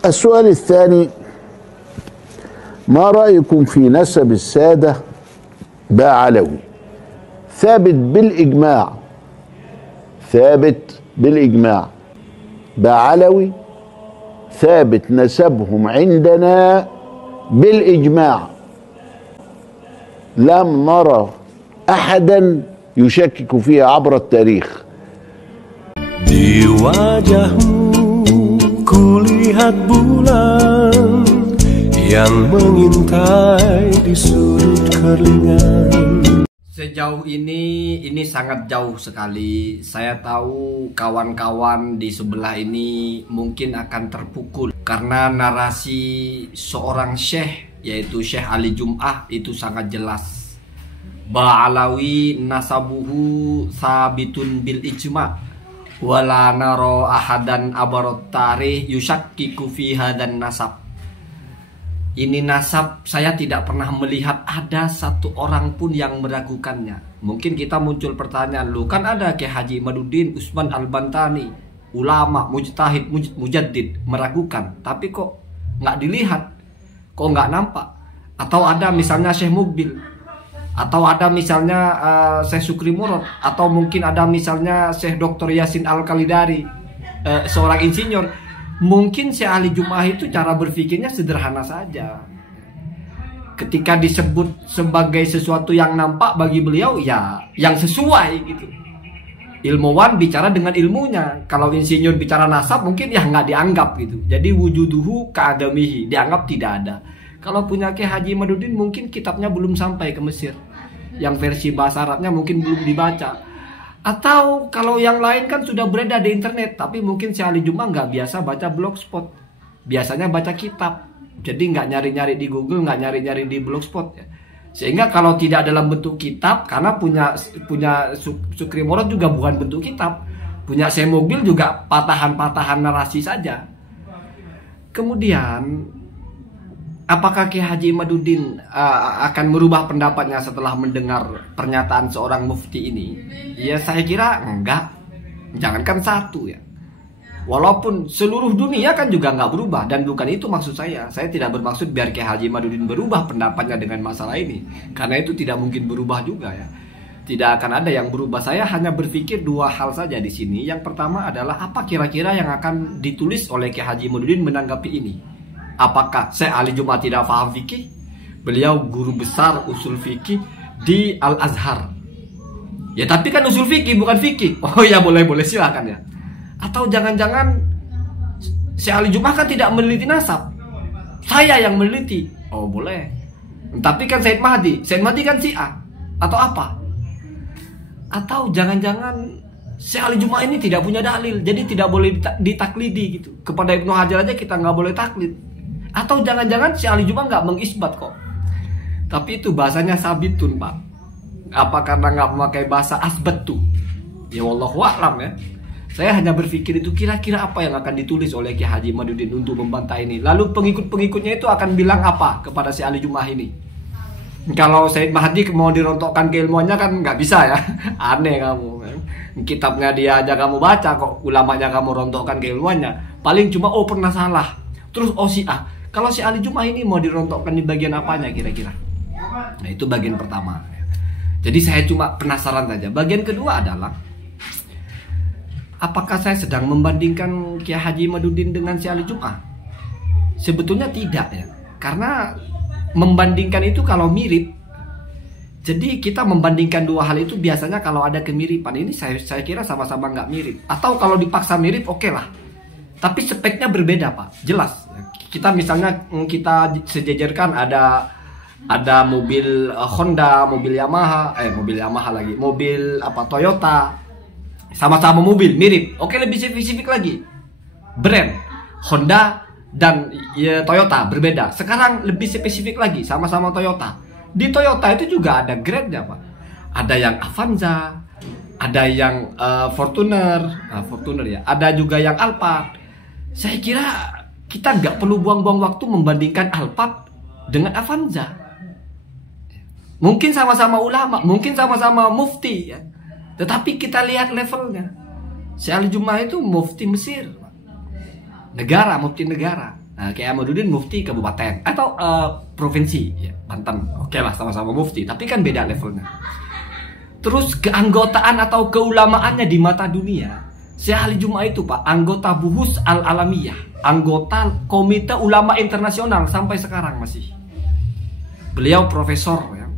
السؤال الثاني: ما رأيكم في نسب السادة باعلوي؟ ثابت بالإجماع، ثابت بالإجماع، باعلوي ثابت نسبهم عندنا بالإجماع، لم نرى أحدا يشكك فيها عبر التاريخ. Di wajahmu kulihat bulan yang mengintai di sudut kerlingan. Sejauh ini sangat jauh sekali. Saya tahu kawan-kawan di sebelah ini mungkin akan terpukul karena narasi seorang syekh, yaitu Syekh Ali Jum'ah, itu sangat jelas. Ba'alawi nasabuhu sabitun bil ijma' wala naro ahadan abarot tarikh yushakkiku fi hadan nasab. Ini nasab saya tidak pernah melihat ada satu orang pun yang meragukannya. Mungkin kita muncul pertanyaan, lu kan ada Kiai Haji Imaduddin Utsman Al-Bantani, ulama, mujtahid, mujaddid, meragukan. Tapi kok nggak dilihat, kok nggak nampak? Atau ada misalnya Syekh Mukbil, atau ada misalnya Syekh Sukri Murad, atau mungkin ada misalnya Syekh Dr. Yasin Al-Kalidari, seorang insinyur. Mungkin Syekh Ali Jum'ah itu cara berpikirnya sederhana saja. Ketika disebut sebagai sesuatu yang nampak bagi beliau, ya yang sesuai gitu. Ilmuwan bicara dengan ilmunya. Kalau insinyur bicara nasab mungkin ya nggak dianggap gitu. Jadi wujuduhu ka'adamihi, dianggap tidak ada. Kalau punya Kiai Haji Imaduddin mungkin kitabnya belum sampai ke Mesir. Yang versi bahasa Arabnya mungkin belum dibaca. Atau kalau yang lain kan sudah beredar di internet, tapi mungkin Syekh Ali Jum'ah nggak biasa baca blogspot, biasanya baca kitab, jadi nggak nyari-nyari di Google, nggak nyari-nyari di blogspot ya. Sehingga kalau tidak dalam bentuk kitab, karena punya Sukri Murad juga bukan bentuk kitab, punya Syekh Mukbil juga patahan-patahan narasi saja. Kemudian apakah Kiai Haji Imaduddin akan merubah pendapatnya setelah mendengar pernyataan seorang mufti ini? Ya saya kira enggak. Jangankan satu ya. Walaupun seluruh dunia kan juga enggak berubah. Dan bukan itu maksud saya. Saya tidak bermaksud biar Kiai Haji Imaduddin berubah pendapatnya dengan masalah ini. Karena itu tidak mungkin berubah juga ya. Tidak akan ada yang berubah. Saya hanya berpikir dua hal saja di sini. Yang pertama adalah apa kira-kira yang akan ditulis oleh Kiai Haji Imaduddin menanggapi ini. Apakah Syekh Ali Jum'ah tidak paham fikih? Beliau guru besar usul fikih di Al-Azhar. Ya tapi kan usul fikih bukan fikih. Oh ya boleh silakan ya. Atau jangan-jangan Syekh Ali Jum'ah kan tidak meneliti nasab, saya yang meneliti. Oh boleh. Tapi kan Said Mahdi kan Syiah atau apa? Atau jangan-jangan Syekh Ali Jum'ah ini tidak punya dalil, jadi tidak boleh ditaklidi gitu. Kepada Ibnu Hajar aja kita nggak boleh taklid. Atau jangan-jangan Syekh Ali Jum'ah nggak mengisbat kok. Tapi itu bahasanya sabitun pak. Apa karena nggak memakai bahasa asbatu? Ya wallahu a'lam ya. Saya hanya berpikir itu kira-kira apa yang akan ditulis oleh Kiai Haji Imaduddin untuk membantah ini. Lalu pengikut-pengikutnya itu akan bilang apa kepada Syekh Ali Jum'ah ini? Kalau Said Mahdi mau dirontokkan keilmuannya kan nggak bisa ya. Aneh kamu. Kitabnya dia aja kamu baca kok, ulamanya kamu rontokkan keilmuannya. Paling cuma oh pernah salah. Terus oh Syiah. Kalau Syekh Ali Jum'ah ini mau dirontokkan di bagian apanya kira-kira? Nah itu bagian pertama. Jadi saya cuma penasaran saja. Bagian kedua adalah apakah saya sedang membandingkan Kiai Haji Imaduddin dengan Syekh Ali Jum'ah? Sebetulnya tidak ya. Karena membandingkan itu kalau mirip. Jadi kita membandingkan dua hal itu biasanya kalau ada kemiripan. Ini saya kira sama-sama nggak mirip. Atau kalau dipaksa mirip oke lah. Tapi speknya berbeda pak. Jelas. Kita misalnya kita sejajarkan ada mobil Honda, mobil Yamaha lagi, mobil apa Toyota, sama-sama mobil mirip. Oke lebih spesifik lagi, brand Honda dan ya, Toyota berbeda. Sekarang lebih spesifik lagi, sama-sama Toyota. Di Toyota itu juga ada grade-nya pak. Ada yang Avanza, ada yang Fortuner ya. Ada juga yang Alphard. Saya kira kita nggak perlu buang-buang waktu membandingkan Alphard dengan Avanza. Mungkin sama-sama ulama, mungkin sama-sama mufti ya. Tetapi kita lihat levelnya. Syekh Ali Jum'ah itu mufti Mesir, negara, mufti negara. Kiai Ahmaduddin mufti kabupaten atau provinsi ya, Banten. Oke lah, sama-sama mufti, tapi kan beda levelnya. Terus keanggotaan atau keulamaannya di mata dunia, Syekh Ali Juma itu Pak, anggota Buhus Al-Alamiyah, anggota Komite Ulama Internasional sampai sekarang masih. Beliau profesor ya.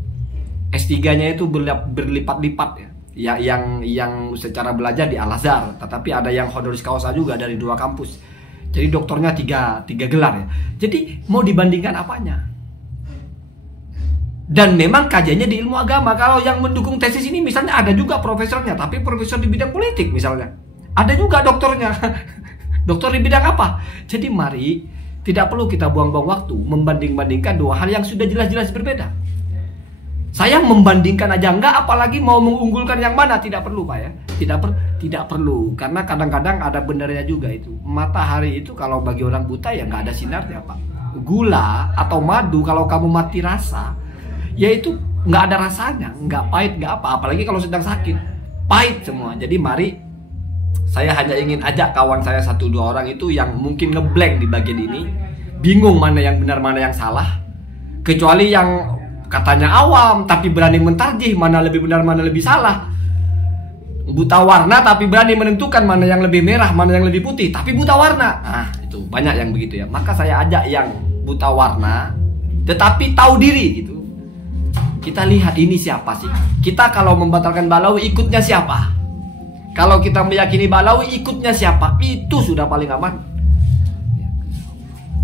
S3-nya itu berlipat-lipat ya. Yang secara belajar di Al-Azhar, tetapi ada yang honoris causa juga dari 2 kampus. Jadi doktornya 3 gelar ya. Jadi mau dibandingkan apanya? Dan memang kajiannya di ilmu agama. Kalau yang mendukung tesis ini misalnya ada juga profesornya, tapi profesor di bidang politik misalnya. Ada juga doktornya. Doktor di bidang apa? Jadi mari, tidak perlu kita buang-buang waktu membanding-bandingkan 2 hal yang sudah jelas-jelas berbeda. Saya membandingkan aja enggak, apalagi mau mengunggulkan yang mana, tidak perlu Pak ya. Tidak perlu, karena kadang-kadang ada benarnya juga itu. Matahari itu kalau bagi orang buta ya nggak ada sinarnya Pak. Gula atau madu kalau kamu mati rasa, yaitu nggak ada rasanya, nggak pahit, nggak apa. Apalagi kalau sedang sakit, pahit semua. Jadi mari, saya hanya ingin ajak kawan saya 1-2 orang itu yang mungkin ngeblank di bagian ini, bingung mana yang benar mana yang salah. Kecuali yang katanya awam tapi berani mentarjih mana lebih benar mana lebih salah. Buta warna tapi berani menentukan mana yang lebih merah mana yang lebih putih, tapi buta warna. Nah itu banyak yang begitu ya. Maka saya ajak yang buta warna tetapi tahu diri gitu. Kita lihat ini siapa sih? Kita kalau membatalkan Balawi ikutnya siapa? Kalau kita meyakini Balawi ikutnya siapa? Itu sudah paling aman.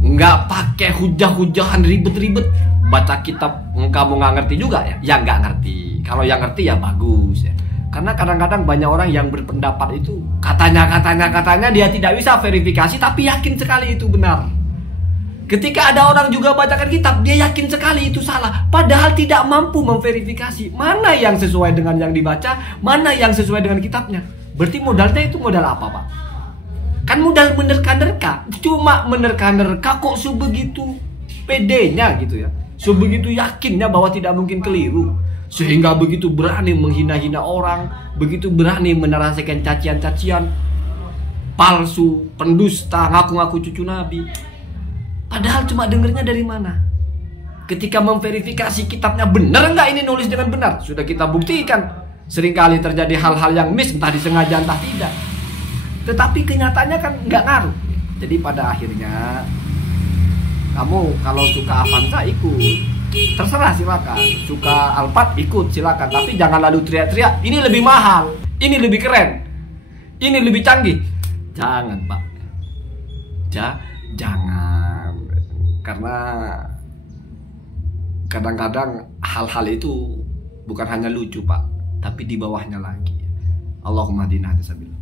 Nggak pakai hujah-hujahan ribet-ribet. Baca kitab kamu nggak ngerti juga ya? Ya nggak ngerti. Kalau yang ngerti ya bagus ya. Karena kadang-kadang banyak orang yang berpendapat itu katanya dia tidak bisa verifikasi tapi yakin sekali itu benar. Ketika ada orang juga bacakan kitab, dia yakin sekali itu salah, padahal tidak mampu memverifikasi mana yang sesuai dengan yang dibaca, mana yang sesuai dengan kitabnya. Berarti modalnya itu modal apa Pak? Kan modal menerka-nerka. Cuma menerka-nerka kok sebegitu pedenya gitu ya, sebegitu yakinnya bahwa tidak mungkin keliru, sehingga begitu berani menghina-hina orang, begitu berani menarasikan cacian-cacian, palsu, pendusta, ngaku-ngaku cucu Nabi. Padahal cuma dengernya dari mana? Ketika memverifikasi kitabnya benar nggak ini nulis dengan benar, sudah kita buktikan. Seringkali terjadi hal-hal yang miss, entah disengaja entah tidak. Tetapi kenyataannya kan nggak ngaruh. Jadi pada akhirnya kamu kalau suka Avanza ikut, terserah silakan. Suka Alphard ikut silakan. Tapi jangan lalu teriak-teriak, ini lebih mahal, ini lebih keren, ini lebih canggih. Jangan Pak. Jangan. Karena kadang-kadang hal-hal itu bukan hanya lucu Pak, tapi di bawahnya lagi. Allahumma hadina hadi sabil.